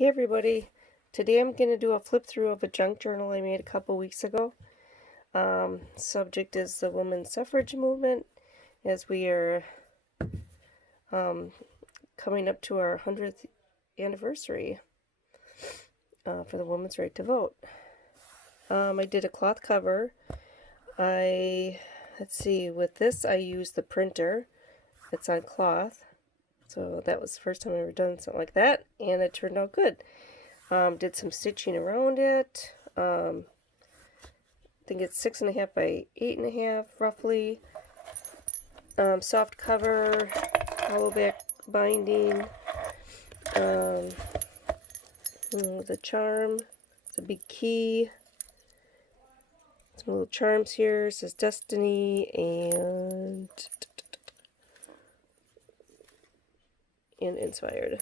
Hey everybody, today I'm going to do a flip through of a junk journal I made a couple weeks ago. Subject is the women's suffrage movement, as we are coming up to our 100th anniversary for the women's right to vote. I did a cloth cover. Let's see, with this I used the printer. It's on cloth, so that was the first time I ever done something like that, and it turned out good. Did some stitching around it. I think it's 6.5 by 8.5 roughly. Soft cover, hollow back binding. The charm, it's a big key. Some little charms here. It says Destiny and Inspired.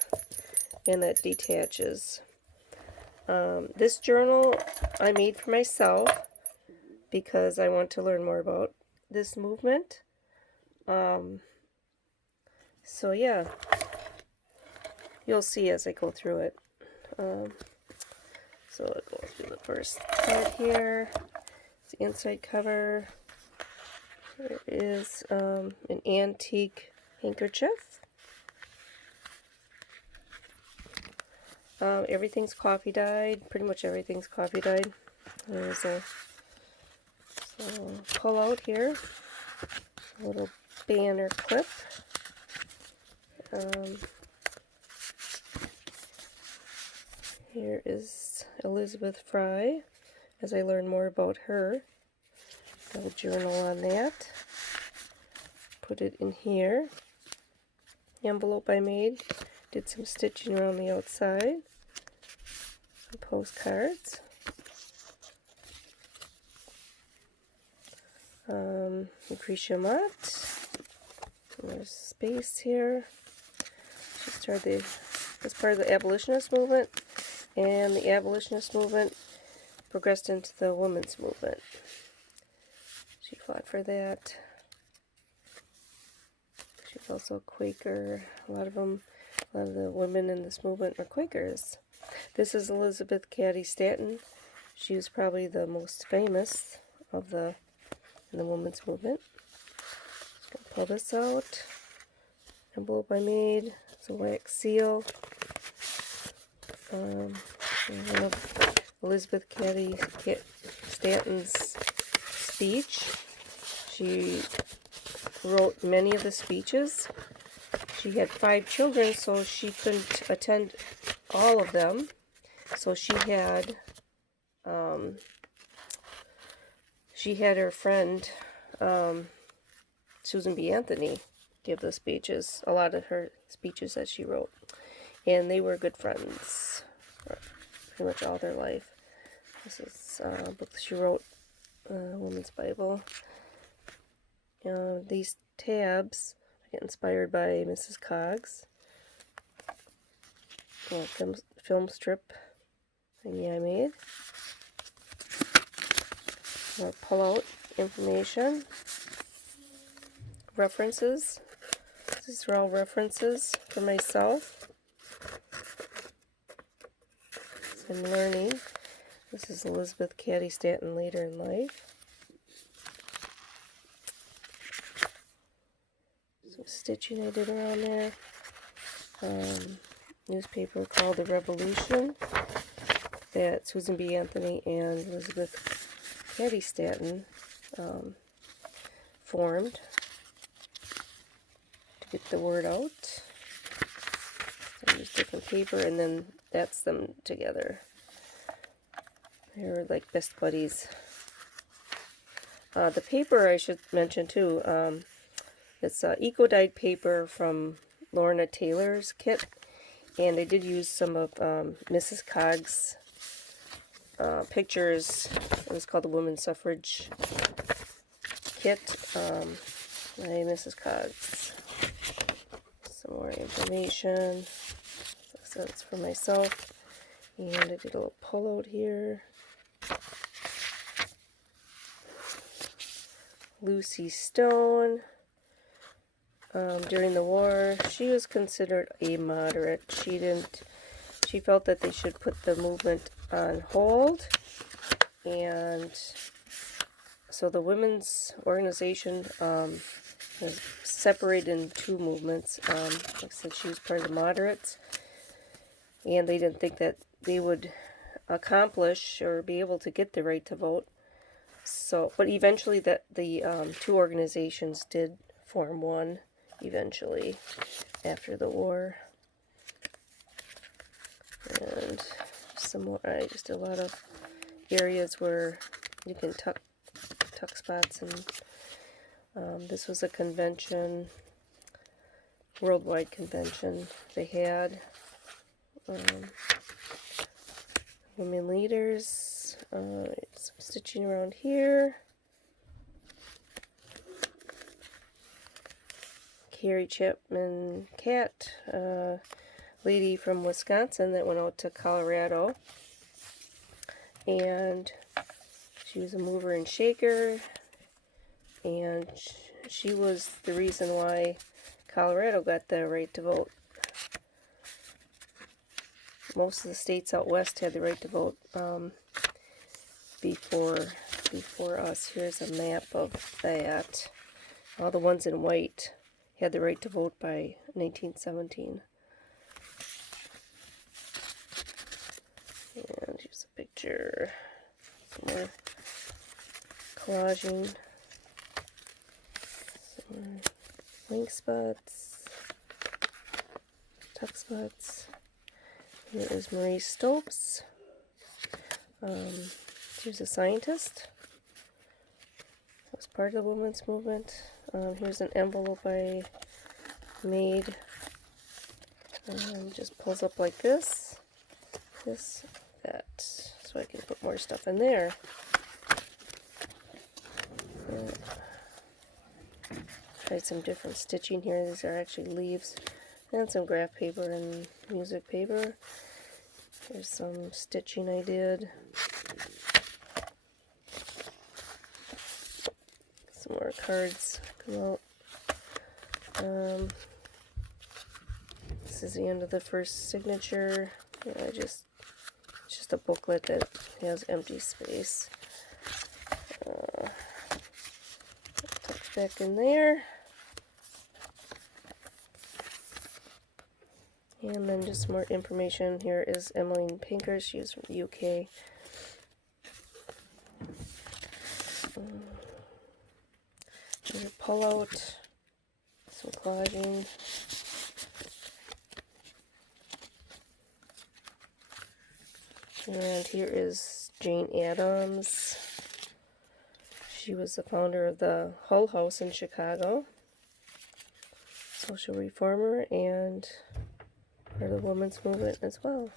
And that detaches. This journal I made for myself because I want to learn more about this movement. So yeah, you'll see as I go through it. So I'll go through the first part here. It's the inside cover. There is an antique handkerchief. Everything's coffee dyed. Pretty much everything's coffee dyed. There's a pull out here. A little banner clip. Here is Elizabeth Fry, as I learn more about her. Got a journal on that. Put it in here. Envelope I made. Did some stitching around the outside. Some postcards. Lucretia Mott. There's space here. She started as part of the abolitionist movement, and the abolitionist movement progressed into the women's movement. She fought for that. She was also a Quaker. A lot of the women in this movement are Quakers. This is Elizabeth Cady Stanton. She was probably the most famous of in the women's movement. Just gonna pull this out. Envelope I made. It's a wax seal. One of Elizabeth Cady Stanton's speech. She wrote many of the speeches. She had 5 children, so she couldn't attend all of them. So she had her friend Susan B. Anthony give the speeches, a lot of her speeches that she wrote, and they were good friends for pretty much all their life. This is a book she wrote, Woman's Bible. These tabs get inspired by Mrs. Coggs. Film strip thingy I made. I'll pull out information. References. These are all references for myself. So I'm learning. This is Elizabeth Cady Stanton later in life. Some stitching I did around there. Newspaper called The Revolution that Susan B. Anthony and Elizabeth Cady Stanton formed to get the word out. So I used different paper, and then that's them together. They're like best buddies. The paper I should mention too. It's eco-dyed paper from Lorna Taylor's kit, and I did use some of Mrs. Coggs' pictures. It was called the Women's Suffrage kit by Mrs. Coggs. Some more information. So that's for myself. And I did a little pull out here. Lucy Stone. During the war, she was considered a moderate. she felt that they should put the movement on hold, and so the women's organization was separated in two movements. Like I said, she was part of the moderates, and they didn't think that they would accomplish or be able to get the right to vote. So, but eventually the two organizations did form one eventually after the war. And some more, just a lot of areas where you can tuck spots, and this was a convention, worldwide convention they had. Women leaders, some stitching around here. Carrie Chapman Cat, lady from Wisconsin that went out to Colorado, and she was a mover and shaker, and she was the reason why Colorado got the right to vote. Most of the states out west had the right to vote before us. Here's a map of that. All the ones in white had the right to vote by 1917. And here's a picture. Some more collaging. Some link spots. Tuck spots. Here is Marie Stopes. She's a scientist. That was part of the women's movement. Here's an envelope I made. Just pulls up like this, that, so I can put more stuff in there. Tried some different stitching here. These are actually leaves, and some graph paper and music paper. There's some stitching I did. Some more cards come out. This is the end of the first signature. It's just a booklet that has empty space. Tuck back in there. And then just more information. Here is Emmeline Pinker. She's from the UK. Here's a pull-out. Some collaging. And here is Jane Addams. She was the founder of the Hull House in Chicago. Social reformer and part of the women's movement as well.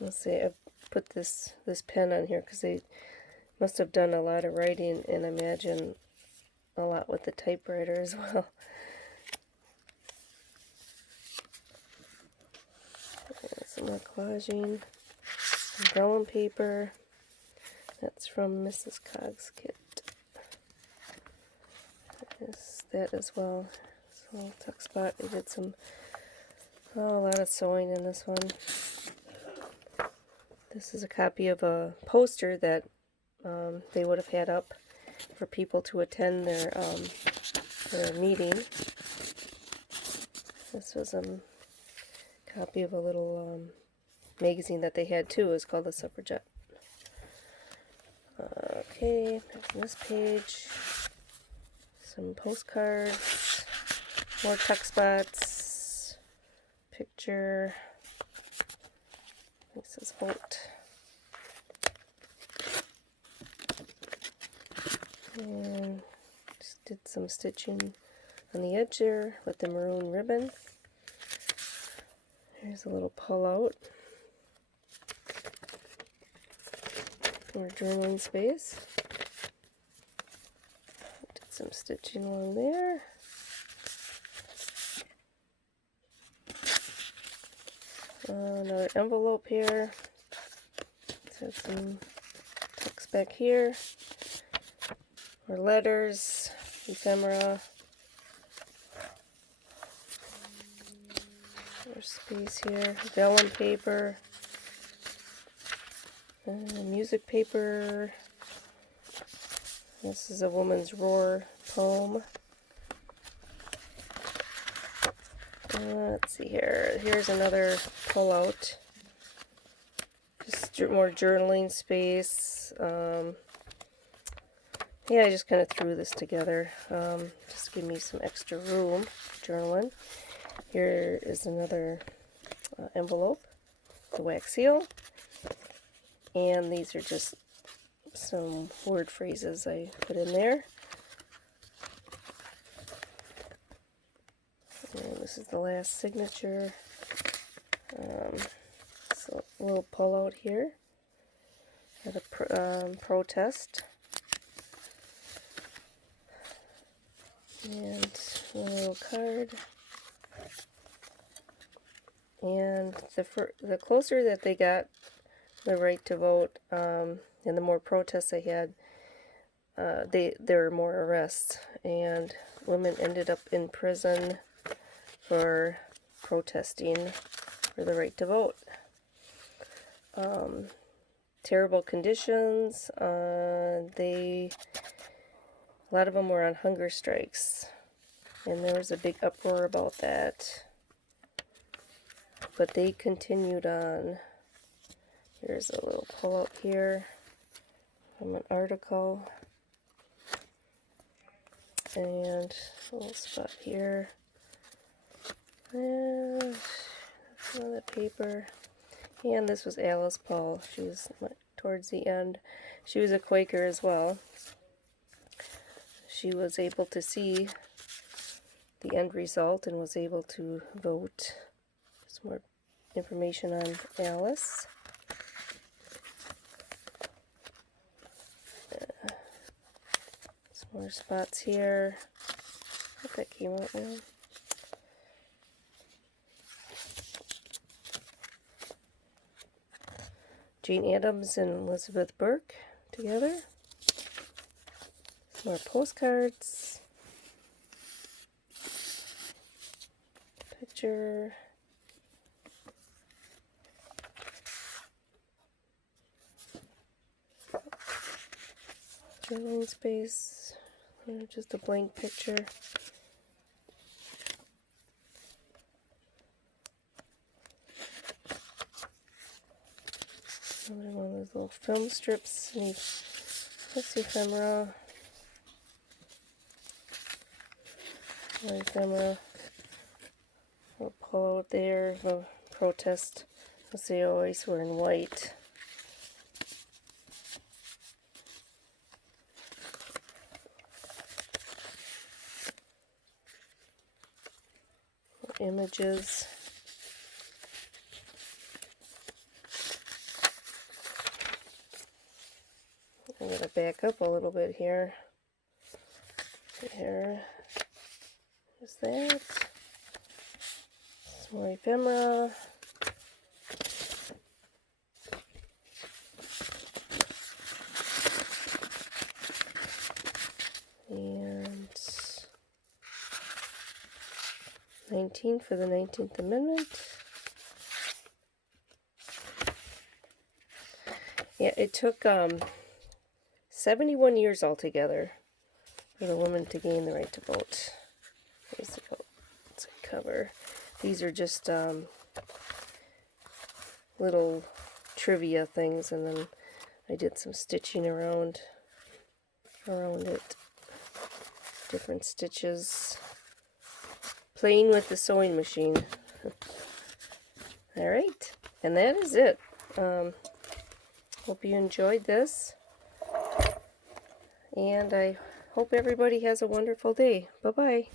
Let's see, I put this pen on here because they must have done a lot of writing, and imagine a lot with the typewriter as well. Some more collaging, some vellum paper. That's from Mrs. Cogg's kit. There's that as well. So tuck spot. I did a lot of sewing in this one. This is a copy of a poster that they would have had up for people to attend their meeting. This was a copy of a little magazine that they had too. It's called the Suffragette. Okay, on this page, some postcards, more tuck spots, picture. This is Holt. And just did some stitching on the edge there with the maroon ribbon. Here's a little pull out. More journaling space. Did some stitching along there. Another envelope here. So some tucks back here. More letters. ephemera. There's space here. Vellum paper. Music paper. This is a woman's roar poem. Let's see here. Here's another pullout. Just more journaling space. Yeah, I just kind of threw this together. Just to give me some extra room journaling. Here is another envelope, the wax seal. And these are just some word phrases I put in there. And this is the last signature. So a little pull out here at a protest. And a little card. And the closer that they got the right to vote, and the more protests they had, there were more arrests, and women ended up in prison for protesting for the right to vote. Terrible conditions. A lot of them were on hunger strikes, and there was a big uproar about that. But they continued on. Here's a little pull-out here from an article. And a little spot here. And some of the paper. And this was Alice Paul. She was towards the end. She was a Quaker as well. She was able to see the end result and was able to vote. Some more information on Alice. Some more spots here. I hope that came out well. Jane Addams and Elizabeth Burke together. Some more postcards. Picture. Journaling space. Just a blank picture. Another one of those little film strips. That's ephemera. More ephemera. We'll pull out there. The protest. Because they always were in white. Images. I'm going to back up a little bit here. Here is that. Some more ephemera. And 19 for the 19th Amendment. Yeah, it took 71 years altogether for the woman to gain the right to vote. Here's the cover. These are just little trivia things, and then I did some stitching around it. Different stitches. Playing with the sewing machine. Alright, and that is it. Hope you enjoyed this. And I hope everybody has a wonderful day. Bye-bye.